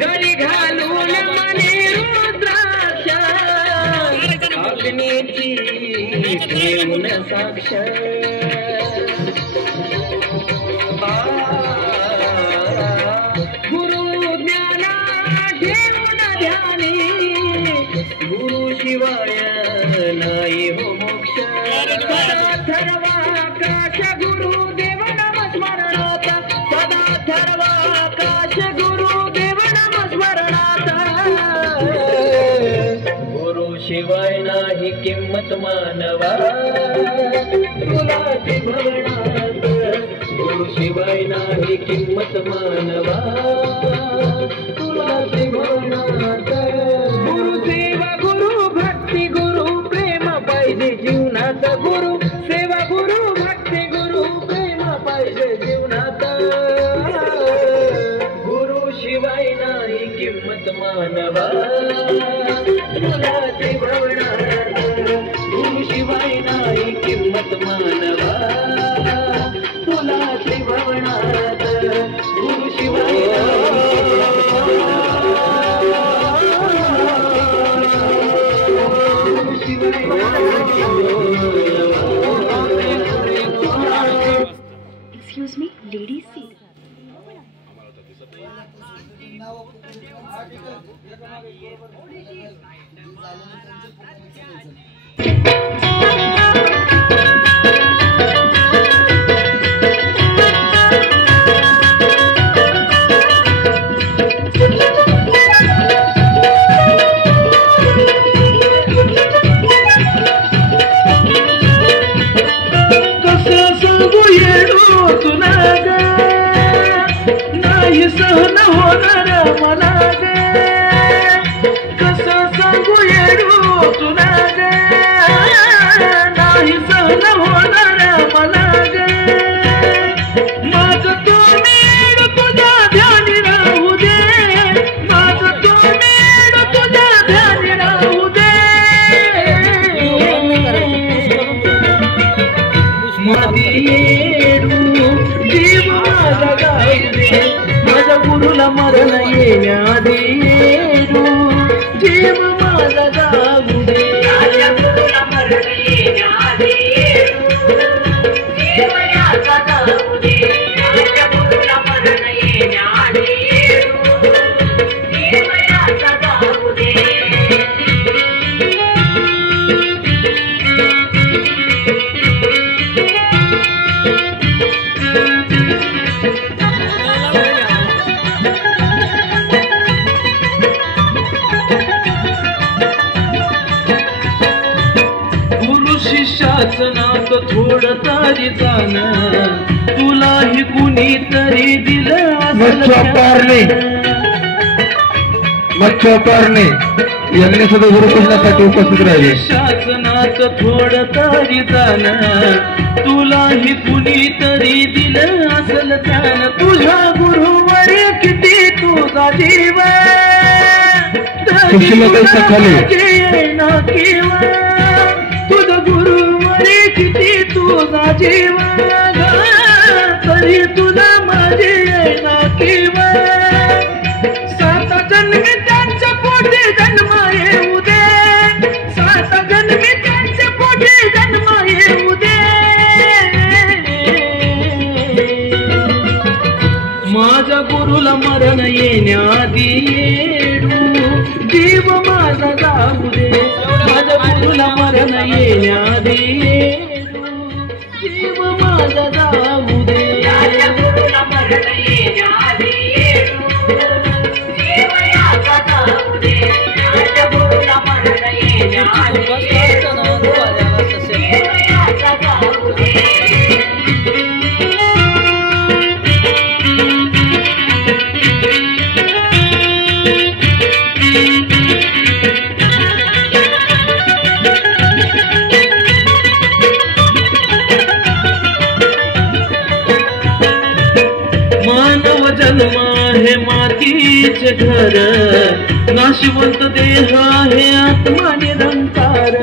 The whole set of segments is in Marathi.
गरी घालून मने रुद्राक्ष अग्नीची ठेवून साक्ष गुरु ज्ञाना ठेवून ध्यानी गुरु शिवाय नाही हो मोक्ष सदा ठरवाकाश गुरु देव नाम स्मरणात सदा ठरवाकाश गुरु देव नाम स्मरणात गुरु शिवाय नाही किंमत मानवा तुला भवनात गुरु शिवाय नाही किंमत मानवा तुला भवनात गुरु सेवा गुरु भक्ती गुरु प्रेम पाहिजे जीवनात गुरु सेवा गुरु भक्ती गुरु प्रेम पाहिजे जीवनात गुरु शिवाय नाही किंमत मानवा तुला भवनात गुरु शिवाय नाही किंमत मानवा तुला भवनात गुरु शिवाय Excuse me, ladies seat. सहन होणार मला ग कसं सांगू येडू तुला ग नाही सहन होणार मला ग माझं तो मेड तुझ्या ध्यानी राहू दे माझं तो मेड तुझ्या ध्यानी राहू दे माझी येडू जीव माझा गाऊ दे माझ्या गुरुला मरण येण्याआधी जीव माझा जागू दे माझ्या गुरुला मरण येण्याआधी जीव माझा जागू दे माझ्या गुरुला मरण येण्याआधी जीव माझा जागू दे शासनात थोडं तरी जाण तुलाही कुणीतरी दिलं मच्छोपारणे यांनी सुद्धा गुरुपूजनासाठी उपस्थित राहिले शासनात थोडं तरी जाण तुलाही कुणीतरी दिलं असल त्यान तुझ्या गुरुवर किती तुझा जीव ना किंवा तुझा गुरुवर किती तुझा जीव तरी तुझा माझे ना किंवा सात जन्मी त्यांच्या पोटी जन्म येऊ दे सात जन्मी त्यांच्या पोटी जन्म येऊ दे माझ्या गुरुला मरण येण्याआधी जीव माझा जाऊ दे माझ्या गुरुला मरण येण्याआधी जीव माझा जाऊ दे माझ्या गुरुला मरण येण्याआधी जीव माझा जाऊ दे माझ्या गुरुला मरण येण्याआधी जीव माझा जाऊ दे हे मातीचे घर नाशिवंत देह हे आत्मा निरंकार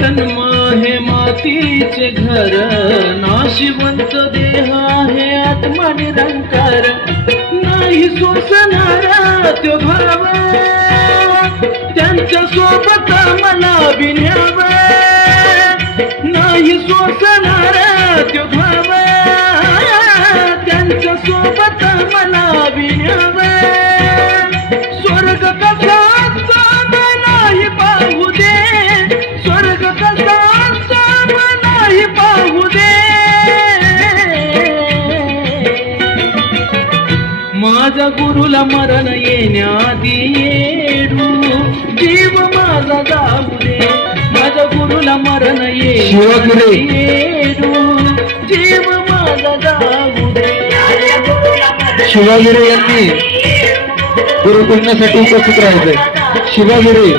जन्म हे मातीचे घर, नाशिवंत देह आहे आत्मा निरंकार. नाही सोसणारा त्यो भाव, त्यांच्या सोबत मला बिन्याव. नाही सोसणारा त्यो भाव, त्यांच्या सोबत मला बिन्याव. स्वर्ग कसा नाही पाहू दे, स्वर्ग कसा नाही पाहू दे. माझ्या गुरुला मरण येण्याआधी येडू जीव माझा जाऊ दे. माझ्या गुरुला मरण येडू जीव माझा जाऊ दे. शिवागिरी यांनी गुरुपूजनासाठी उपस्थित राहायचंय. शिवागिरी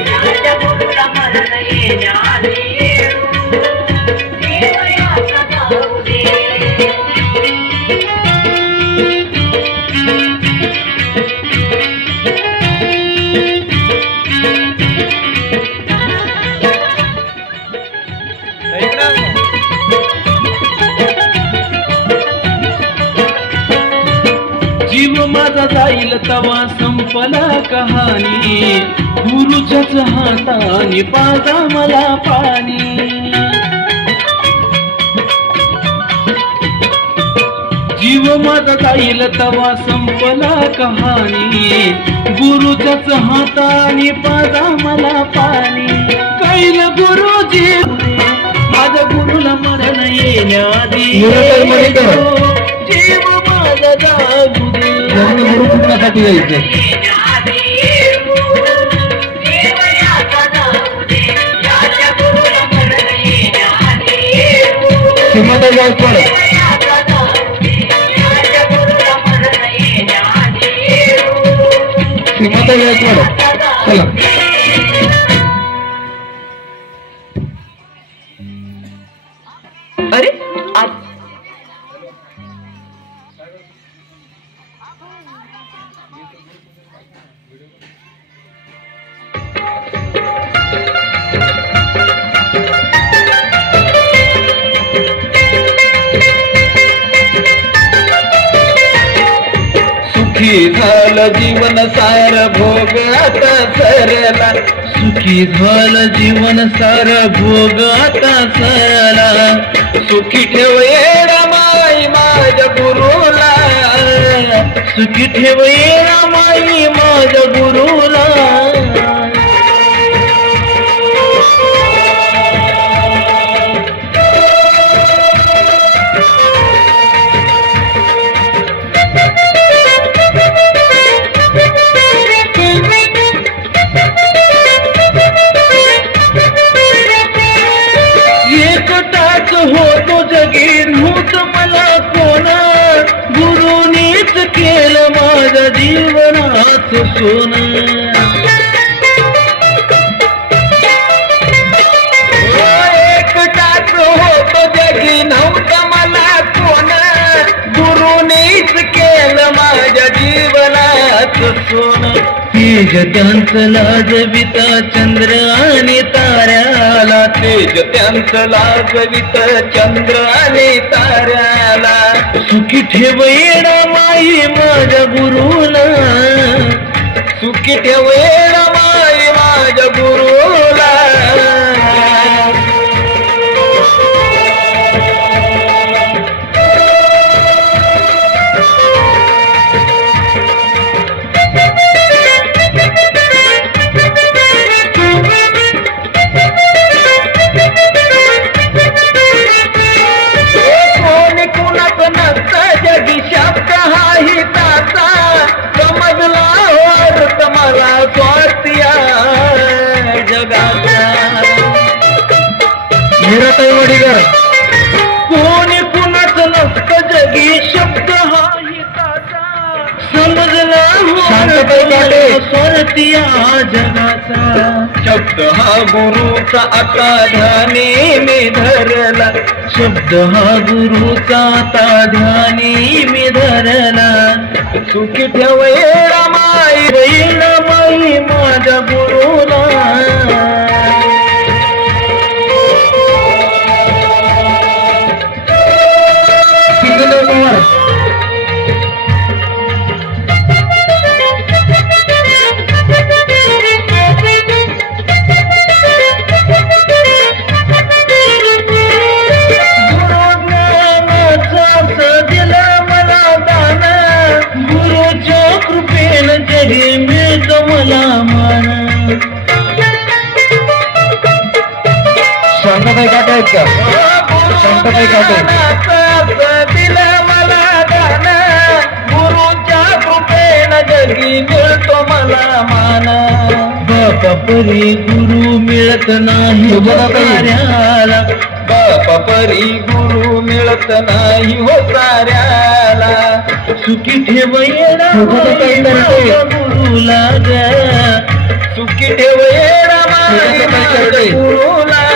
जीव माझा जाईल तवा संपला कहाणी, गुरुच्याच हाताने पाजा मला पाणी. जीव माझा जाईल तवा संपला कहाणी, गुरुच्याच हाताने पाजा मला पाणी. कैल गुरुजी माझ्या गुरुला मरण येण्याआधी जीव माझा जाऊ दे. गुरुपूजनासाठी यायचंय. सीमाताई गायकवाड, सीमाताई गायकवाड चला. अरे सुखी झालं जीवन सार भोग आता सरला. सुखी झालं जीवन सार भोग आता सरला. सुखी ठेव येडा माई माझ्या गुरुला, सुखी ठेव येडा माई माझ्या गुरुला. एकटाच होतो जगी नव्हत मला कोणा, गुरुनीच केलं माझ्या जीवनात सोनं. एकटाच होतो जगी नव्हत मला कोणा, गुरुनीच केलं माझ्या जीवनात सोनं. तेज त्यांचं लाजवित चंद्र आणि ताऱ्याला, तेज त्यांचं लाजवित चंद्र आणि ताऱ्याला. सुखी ठेव येडा माई माझ्या गुरुला, सुखी ठेव येडा माई माझ्या गुरुला. जगी शब्द हा हिताचा, समजला अर्थ मला स्वार्थ्या जगाचा. मीराताई वडीकर, कोणी कुणाच नसतं जगी शब्द हा हिताचा, समजला स्वार्थ्या जगाचा. शब्द हा गुरुचा आता ध्यानी मी धरला, शब्द हा गुरुचा आता ध्यानी मी धरला. सुखी ठेव येडा माई, येडा माई माझ्या गुरुला. शांताबाई काटे आहेत का? शांताबाई काटे. दिलं मला गाणं, गुरुच्या कृपेनं जगी मिळतो मला मान. बापा परी गुरु मिळत नाही साऱ्याला, बापा परी गुरु मिळत नाही हो साऱ्याला. सुखी ठेव येडा गुरुला ग, सुखी ठेव येडा गुरुला.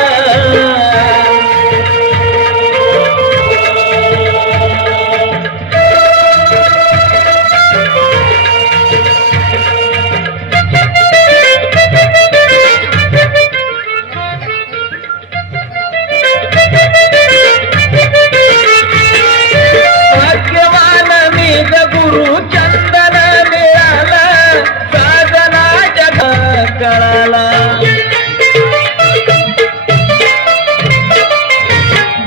भाग्यवान मी गुरु चंदन मिळाला, साधना जग कळाला.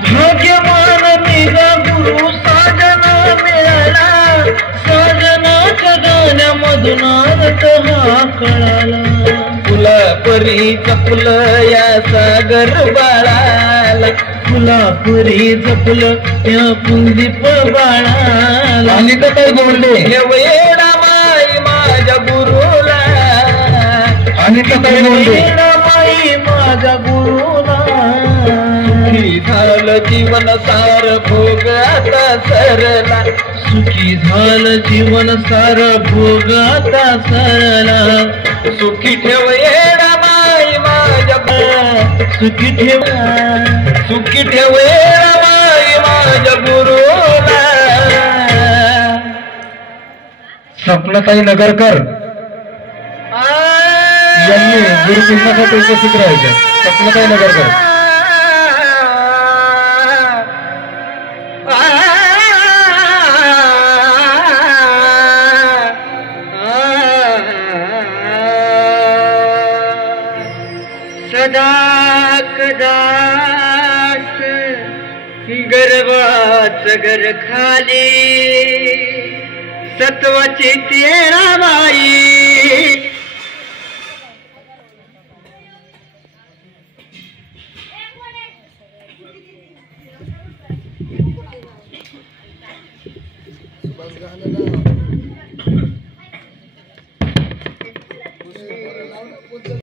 भाग्यवान मी गुरु साधना मिळाला, साधनाच्या गाण्यामधून अर्थ हा कळाला. फुला परी जपलं या सागर बाळाला, फुला परी जपलं या कुंदीप बाळाला. आणि काय बोलले वेडा माई माझ्या गुरुला, आणि काय बोलले वेडा माई माझ्या गुरुला. सुखी झालं जीवन सार भोग आता सरला, सुखी झालं जीवन सार भोग आता सरला. सुखी ठेव येडा माई माझ्या, सुखी ठेव, सुखी ठेव येडा माई माझ्या गुरुला. स्वप्नताई नगरकर यांनी गुरुकुंभासाठी उपस्थित राहायचं. स्वप्नताई नगरकर. सदा कदाच गर्वाच घर खाली, सत्वाची तेरा बाई. बस गाणं